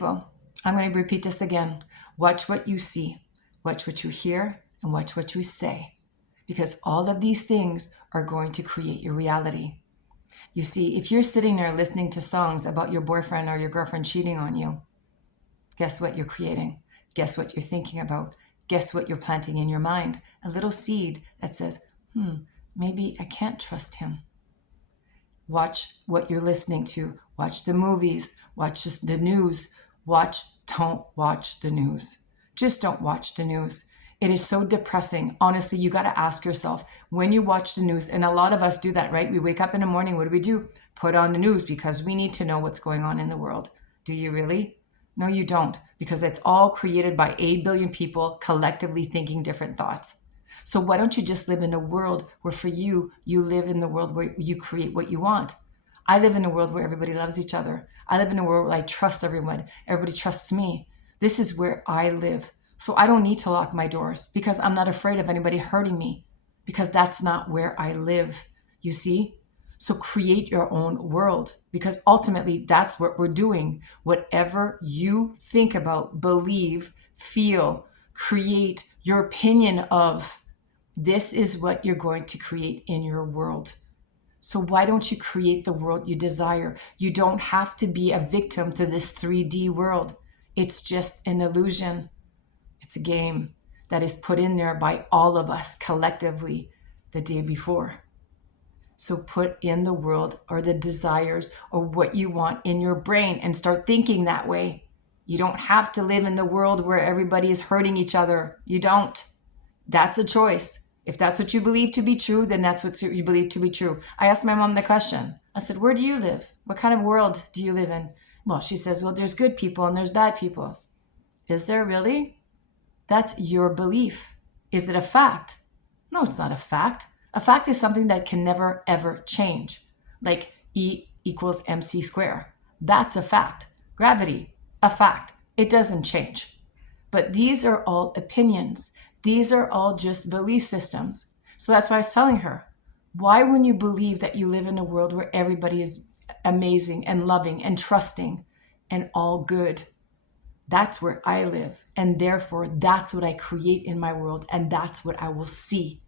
people, I'm going to repeat this again. Watch what you see, watch what you hear, and watch what you say, because all of these things are going to create your reality. You see, if you're sitting there listening to songs about your boyfriend or your girlfriend cheating on you, guess what you're creating? Guess what you're thinking about? Guess what you're planting in your mind? A little seed that says, maybe I can't trust him. Watch what you're listening to. Watch the movies. Watch the news. Don't watch the news. Just don't watch the news. It is so depressing. Honestly, you got to ask yourself when you watch the news, and a lot of us do that, right? We wake up in the morning. What do? Put on the news because we need to know what's going on in the world. Do you really? No, you don't, because it's all created by 8 billion people collectively thinking different thoughts. So why don't you just live in a world where for you live in the world where you create what you want? I live in a world where everybody loves each other. I live in a world where I trust everyone. Everybody trusts me. This is where I live. So I don't need to lock my doors because I'm not afraid of anybody hurting me, because that's not where I live. You see? So create your own world, because ultimately that's what we're doing. Whatever you think about, believe, feel, create your opinion of, this is what you're going to create in your world. So why don't you create the world you desire? You don't have to be a victim to this 3D world. It's just an illusion. It's a game that is put in there by all of us collectively the day before. So put in the world or the desires or what you want in your brain and start thinking that way. You don't have to live in the world where everybody is hurting each other. You don't. That's a choice. If that's what you believe to be true, then that's what you believe to be true. I asked my mom the question. I said, where do you live? What kind of world do you live in? Well, she says, well, there's good people and there's bad people. Is there really? That's your belief. Is it a fact? No, it's not a fact. A fact is something that can never, ever change. Like E equals MC squared. That's a fact. Gravity, a fact. It doesn't change. But these are all opinions. These are all just belief systems. So that's why I was telling her, why when you believe that you live in a world where everybody is amazing and loving and trusting and all good? That's where I live. And therefore, that's what I create in my world. And that's what I will see.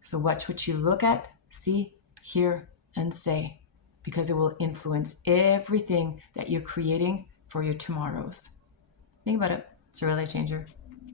So watch what you look at, see, hear, and say, because it will influence everything that you're creating for your tomorrows. Think about it. It's a Realifechanger.